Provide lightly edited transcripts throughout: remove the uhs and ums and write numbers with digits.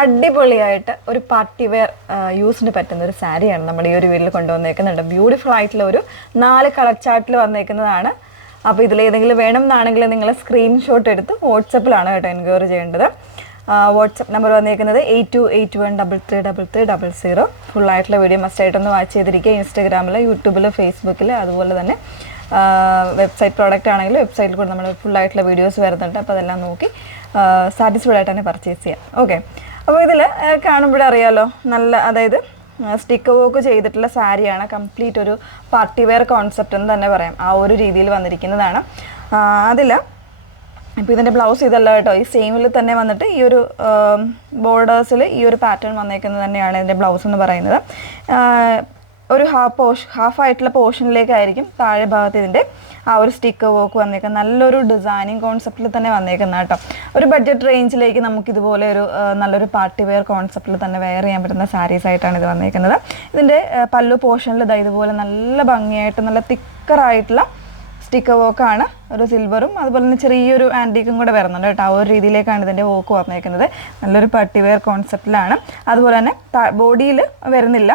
അടിപൊളിയായിട്ട് ഒരു party wear യൂസിന് പറ്റുന്ന ഒരു സാരിയാണ് നമ്മൾ ഈ ഒരു വീട്ടിൽ കൊണ്ടുവന്നേക്കുന്നുണ്ട്. ബ്യൂട്ടിഫുൾ ആയിട്ടുള്ള ഒരു 4 കളർ ചാർട്ടിൽ വന്നേക്കുന്നതാണ്. അപ്പോൾ ഇതിലേതെങ്കിലും വേണം എന്നാണെങ്കിൽ നിങ്ങൾ സ്ക്രീൻഷോട്ട് എടുത്ത് വാട്സപ്പിലാണ് കേട്ടോ എൻക്വയറി ചെയ്യേണ്ടത്. വാട്സപ്പ് നമ്പർ വന്നേക്കുന്നത് 8281333300. ഫുള്ളായിട്ടുള്ള വീഡിയോ മസ്റ്റായിട്ടൊന്ന് വാച്ച് ചെയ്തിരിക്കുക. ഇൻസ്റ്റാഗ്രാമിൽ, യൂട്യൂബിൽ, ഫേസ്ബുക്കിൽ, അതുപോലെ തന്നെ വെബ്സൈറ്റ് പ്രോഡക്റ്റ് ആണെങ്കിൽ വെബ്സൈറ്റിൽ കൂടെ നമ്മൾ ഫുള്ളായിട്ടുള്ള വീഡിയോസ് വരുന്നുണ്ട്. അപ്പോൾ അതെല്ലാം നോക്കി സാറ്റിസ്ഫൈഡ് ആയിട്ട് തന്നെ പർച്ചേസ് ചെയ്യാം. ഓക്കെ, അപ്പോൾ ഇതിൽ കാണുമ്പോഴേ അറിയാമല്ലോ, നല്ല അതായത് സ്റ്റിക്കർ വർക്ക് ചെയ്തിട്ടുള്ള സാരിയാണ്. കംപ്ലീറ്റ് ഒരു പാർട്ടി വെയർ കോൺസെപ്റ്റ് എന്ന് തന്നെ പറയാം. ആ ഒരു രീതിയിൽ വന്നിരിക്കുന്നതാണ്. അതിൽ ഇപ്പോൾ ഇതിൻ്റെ ബ്ലൗസ് ഇതല്ല കേട്ടോ, ഈ സെയിമിൽ തന്നെ വന്നിട്ട് ഈ ഒരു ബോർഡേഴ്സിൽ ഈ ഒരു പാറ്റേൺ വന്നേക്കുന്നത് തന്നെയാണ് ഇതിൻ്റെ ബ്ലൗസ് എന്ന് പറയുന്നത്. ഒരു ഹാഫായിട്ടുള്ള പോർഷനിലേക്കായിരിക്കും താഴെ ഭാഗത്ത് ഇതിൻ്റെ ആ ഒരു സ്റ്റിക്കർ വർക്ക് വന്നേക്കുന്നത്. നല്ലൊരു ഡിസൈനിങ് കോൺസെപ്റ്റിൽ തന്നെ വന്നേക്കുന്ന കേട്ടോ. ഒരു ബഡ്ജറ്റ് റേഞ്ചിലേക്ക് നമുക്ക് ഇതുപോലെ ഒരു നല്ലൊരു പാർട്ടി വെയർ കോൺസെപ്റ്റിൽ തന്നെ വെയർ ചെയ്യാൻ പറ്റുന്ന സാരീസ് ആയിട്ടാണ് ഇത് വന്നേക്കുന്നത്. ഇതിൻ്റെ പല്ലു പോർഷനിൽ ഇതുപോലെ നല്ല ഭംഗിയായിട്ട് നല്ല തിക്കറായിട്ടുള്ള സ്റ്റിക്കർ വർക്കാണ്. ഒരു സിൽവറും അതുപോലെ തന്നെ ചെറിയൊരു ആൻറ്റീക്കും കൂടെ വരുന്നുണ്ട് കേട്ടോ. ആ ഒരു രീതിയിലേക്കാണ് ഇതിൻ്റെ വർക്ക് വന്നേക്കുന്നത്. നല്ലൊരു പാർട്ടി വെയർ കോൺസെപ്റ്റിലാണ്. അതുപോലെ തന്നെ ബോഡിയിൽ വരുന്നില്ല,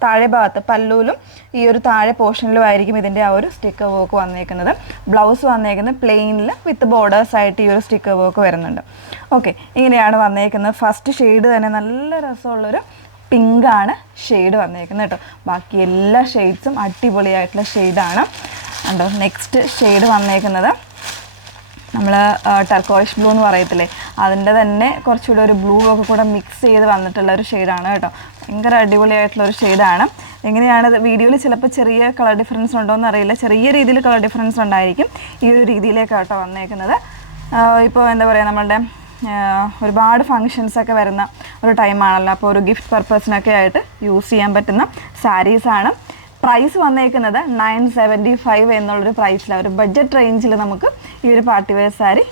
താഴെ ഭാഗത്ത് പല്ലൂലും ഈ ഒരു താഴെ പോർഷനിലും ആയിരിക്കും ഇതിൻ്റെ ആ ഒരു സ്റ്റിക്കർ വർക്ക് വന്നേക്കുന്നത്. ബ്ലൗസ് വന്നേക്കുന്നത് പ്ലെയിനിൽ വിത്ത് ബോർഡേഴ്സ് ആയിട്ട് ഈ ഒരു സ്റ്റിക്കർ വർക്ക് വരുന്നുണ്ട്. ഓക്കെ, ഇങ്ങനെയാണ് വന്നേക്കുന്നത്. ഫസ്റ്റ് ഷെയ്ഡ് തന്നെ നല്ല രസമുള്ളൊരു പിങ്കാണ് ഷെയ്ഡ് വന്നേക്കുന്നത് കേട്ടോ. ബാക്കി എല്ലാ ഷെയ്ഡ്സും അടിപൊളിയായിട്ടുള്ള ഷെയ്ഡാണ്. ഉണ്ടോ, നെക്സ്റ്റ് ഷെയ്ഡ് വന്നേക്കുന്നത് നമ്മൾ ടർക്കോയിഷ് ബ്ലൂ എന്ന് പറയത്തില്ലേ, അതിൻ്റെ തന്നെ കുറച്ചുകൂടെ ഒരു ബ്ലൂ ഒക്കെ കൂടെ മിക്സ് ചെയ്ത് വന്നിട്ടുള്ള ഒരു ഷെയ്ഡാണ് കേട്ടോ. ഭയങ്കര അടിപൊളിയായിട്ടുള്ള ഒരു ഷെയ്ഡാണ്. എങ്ങനെയാണ് വീഡിയോയിൽ ചിലപ്പോൾ ചെറിയ കളർ ഡിഫറൻസ് ഉണ്ടോ എന്ന് അറിയില്ല, ചെറിയ രീതിയിൽ കളർ ഡിഫറൻസ് ഉണ്ടായിരിക്കും. ഈ ഒരു രീതിയിലേക്കാണ് കേട്ടോ വന്നേക്കുന്നത്. ഇപ്പോൾ എന്താ പറയുക, നമ്മളുടെ ഒരുപാട് ഫങ്ഷൻസൊക്കെ വരുന്ന ഒരു ടൈമാണല്ലോ. അപ്പോൾ ഒരു ഗിഫ്റ്റ് പർപ്പസിനൊക്കെ ആയിട്ട് യൂസ് ചെയ്യാൻ പറ്റുന്ന സാരീസാണ്. പ്രൈസ് വന്നേക്കുന്നത് 975 എന്നുള്ളൊരു പ്രൈസിലാണ്. ഒരു ബഡ്ജറ്റ് റേഞ്ചിൽ നമുക്ക് ഈ ഒരു പാർട്ടി വെയർ സാരി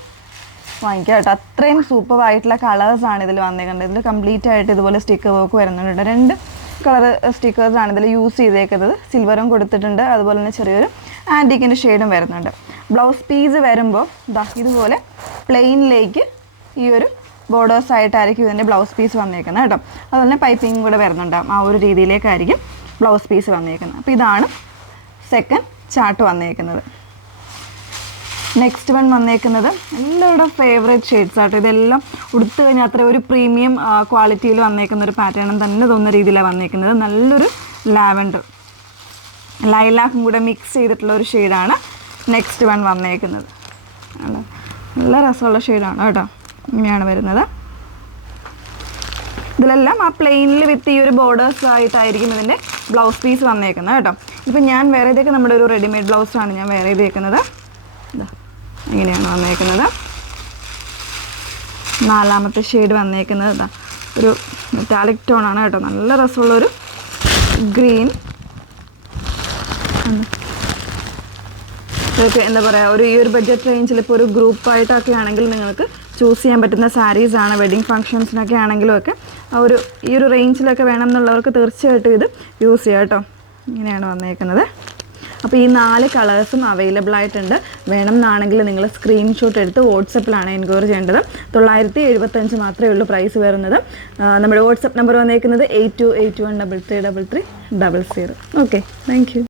വാങ്ങിക്കാം കേട്ടോ. അത്രയും സൂപ്പറായിട്ടുള്ള കളേഴ്സാണ് ഇതിൽ വന്നേക്കുന്നത്. ഇതിൽ കംപ്ലീറ്റ് ആയിട്ട് ഇതുപോലെ സ്റ്റിക്കർ വർക്ക് വരുന്നുണ്ട്. 2 കളർ സ്റ്റിക്കേഴ്സാണ് ഇതിൽ യൂസ് ചെയ്തേക്കുന്നത്. സിൽവറും കൊടുത്തിട്ടുണ്ട്, അതുപോലെ തന്നെ ചെറിയൊരു ആൻറ്റീക്കിൻ്റെ ഷെയ്ഡും വരുന്നുണ്ട്. ബ്ലൗസ് പീസ് വരുമ്പോൾ ഇതുപോലെ പ്ലെയിനിലേക്ക് ഈ ഒരു ബോർഡേഴ്സ് ആയിട്ടായിരിക്കും ഇതിൻ്റെ ബ്ലൗസ് പീസ് വന്നേക്കുന്നത് കേട്ടോ. അതുപോലെ തന്നെ പൈപ്പിംഗ് കൂടെ വരുന്നുണ്ടാകും. ആ ഒരു രീതിയിലേക്കായിരിക്കും ബ്ലൗസ് പീസ് വന്നേക്കുന്നത്. അപ്പോൾ ഇതാണ് സെക്കൻഡ് ചാർട്ട് വന്നേക്കുന്നത്. നെക്സ്റ്റ് വൺ വന്നേക്കുന്നത് എല്ലാവരുടെ ഫേവറേറ്റ് ഷെയ്ഡ്സ് ആട്ടോ. ഇതെല്ലാം ഉടുത്തു കഴിഞ്ഞാൽ അത്ര ഒരു പ്രീമിയം ക്വാളിറ്റിയിൽ വന്നേക്കുന്ന ഒരു പാറ്റേൺ തന്നെ തോന്നുന്ന രീതിയിലാണ് വന്നേക്കുന്നത്. നല്ലൊരു ലാവൻഡർ ലൈലാക്കും കൂടെ മിക്സ് ചെയ്തിട്ടുള്ള ഒരു ഷെയ്ഡാണ് നെക്സ്റ്റ് വൺ വന്നേക്കുന്നത്. നല്ല രസമുള്ള ഷെയ്ഡാണ് കേട്ടോ. ഇങ്ങനെയാണ് വരുന്നത്. ഇതിലെല്ലാം ആ പ്ലെയിനിൽ വിത്ത് ഈ ഒരു ബോർഡേഴ്സ് ആയിട്ടായിരിക്കും ഇതിൻ്റെ ബ്ലൗസ് പീസ് വന്നേക്കുന്നത് കേട്ടോ. ഇപ്പം ഞാൻ വേറെ ഇതൊക്കെ നമ്മുടെ ഒരു റെഡിമെയ്ഡ് ബ്ലൗസാണ് ഞാൻ വേറെ ചെയ്തേക്കുന്നത്. ഇങ്ങനെയാണ് വന്നേക്കുന്നത്. 4ാമത്തെ ഷെയ്ഡ് വന്നേക്കുന്നത് ഒരു മെറ്റാലിക് ടോണാണ് കേട്ടോ. നല്ല രസമുള്ളൊരു ഗ്രീൻ. ഇതൊക്കെ എന്താ പറയുക, ഒരു ഈ ഒരു ബഡ്ജറ്റ് റേഞ്ചിൽ ഇപ്പോൾ ഒരു ഗ്രൂപ്പായിട്ടൊക്കെ ആണെങ്കിൽ നിങ്ങൾക്ക് ചൂസ് ചെയ്യാൻ പറ്റുന്ന സാരീസാണ്. വെഡ്ഡിങ് ഫങ്ഷൻസിനൊക്കെ ആണെങ്കിലും ഒക്കെ ഈ ഒരു റേഞ്ചിലൊക്കെ വേണം എന്നുള്ളവർക്ക് തീർച്ചയായിട്ടും ഇത് യൂസ് ചെയ്യാം കേട്ടോ. ഇങ്ങനെയാണ് വന്നേക്കുന്നത്. അപ്പോൾ ഈ 4 കളേഴ്സും അവൈലബിൾ ആയിട്ടുണ്ട്. വേണം എന്നാണെങ്കിൽ നിങ്ങൾ സ്ക്രീൻഷോട്ട് എടുത്ത് വാട്സപ്പിലാണ് എൻക്വയറി ചെയ്യേണ്ടത്. 975 മാത്രമേ ഉള്ളൂ പ്രൈസ് വരുന്നത്. നമ്മുടെ വാട്സപ്പ് നമ്പർ വന്നേക്കുന്നത് 8281333300. Okay, thank you.